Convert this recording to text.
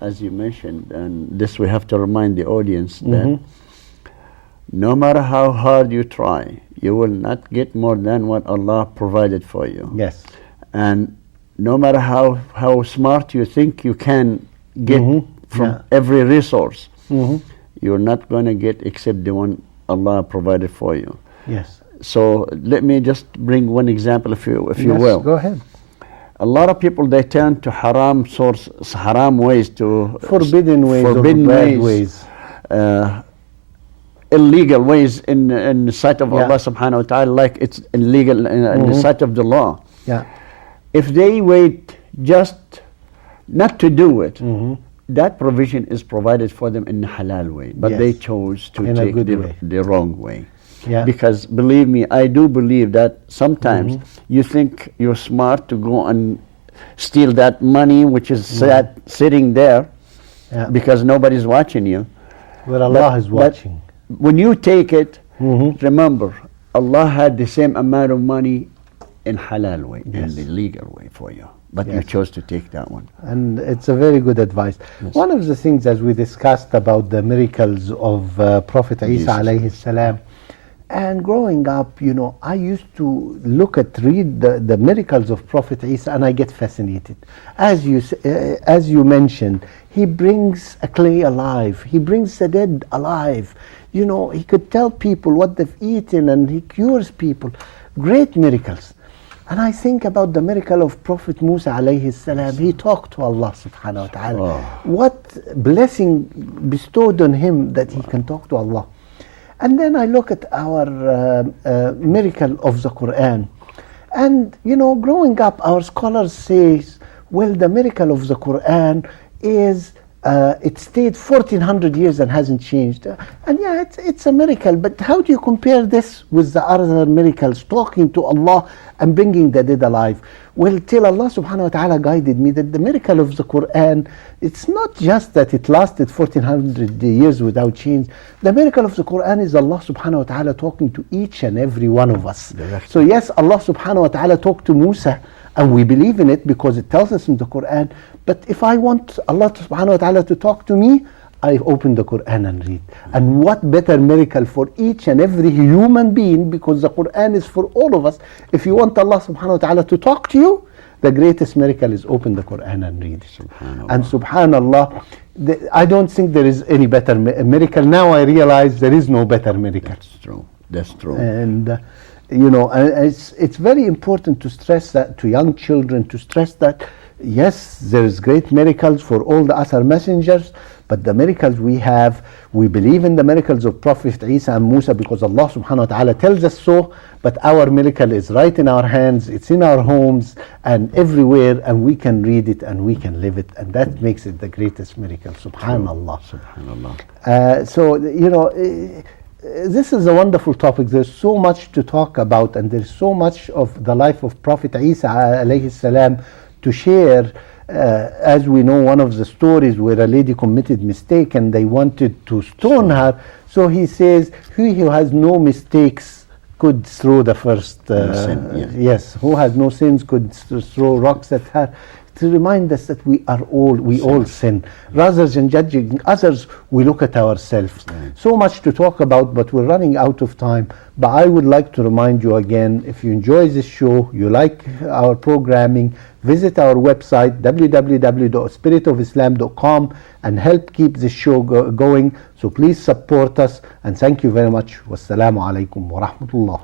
as you mentioned, and this we have to remind the audience that no matter how hard you try, you will not get more than what Allah provided for you. Yes. And no matter how smart you think you can get from every resource, you're not going to get except the one Allah provided for you. Yes. So let me just bring one example, if you will. Go ahead. A lot of people, they turn to haram sources, haram ways, to forbidden ways, illegal ways in the sight of Allah subhanahu wa ta'ala, like it's illegal in the sight of the law. Yeah. If they wait just not to do it, that provision is provided for them in the halal way, but they chose to take the wrong way. Yeah. Because believe me, I do believe that sometimes you think you're smart to go and steal that money which is sitting there because nobody's watching you. Well, Allah is watching. But when you take it, remember, Allah had the same amount of money in halal way, in the legal way for you. But you chose to take that one. And it's a very good advice. One of the things, as we discussed about the miracles of Prophet Isa alayhi salam, and growing up, you know, I used to read the miracles of Prophet Isa, and I get fascinated. As you mentioned, he brings a clay alive. He brings the dead alive. You know, he could tell people what they've eaten, and he cures people. Great miracles. And I think about the miracle of Prophet Musa alayhi salam. He talked to Allah subhanahu wa ta'ala. What blessing bestowed on him that he can talk to Allah. And then I look at our miracle of the Qur'an. And, you know, growing up, our scholars say, well, the miracle of the Qur'an is, it stayed 1400 years and hasn't changed. And yeah, it's a miracle, but how do you compare this with the other miracles, talking to Allah and bringing the dead alive? Well, till Allah subhanahu wa ta'ala guided me that the miracle of the Qur'an, it's not just that it lasted 1400 years without change. The miracle of the Qur'an is Allah subhanahu wa ta'ala talking to each and every one of us. So yes, Allah subhanahu wa ta'ala talked to Musa, and we believe in it because it tells us in the Qur'an. But if I want Allah subhanahu wa ta'ala to talk to me, I open the Qur'an and read. And what better miracle for each and every human being, because the Qur'an is for all of us. If you want Allah subhanahu wa ta'ala to talk to you, the greatest miracle is open the Qur'an and read. And subhanallah, I don't think there is any better miracle. Now I realize there is no better miracle. That's true. And you know, it's very important to stress that to young children, to stress that yes, there is great miracles for all the other messengers, but the miracles we have, we believe in the miracles of Prophet Isa and Musa because Allah subhanahu wa ta'ala tells us so, but our miracle is right in our hands, it's in our homes and everywhere, and we can read it and we can live it, and that makes it the greatest miracle. Subhanallah. Subhanallah. So, you know, this is a wonderful topic. There's so much to talk about, and there's so much of the life of Prophet Isa alayhi salam to share. As we know, one of the stories where a lady committed mistake and they wanted to stone her. So he says, he who has no mistakes could throw the first, yes, who has no sins could throw rocks at her. To remind us that we all sin. Rather than judging others, we look at ourselves. So much to talk about, but we're running out of time. But I would like to remind you again, if you enjoy this show, you like our programming, visit our website www.spiritofislam.com and help keep this show going. So please support us, and thank you very much. Wassalamu alaikum wa rahmatullah.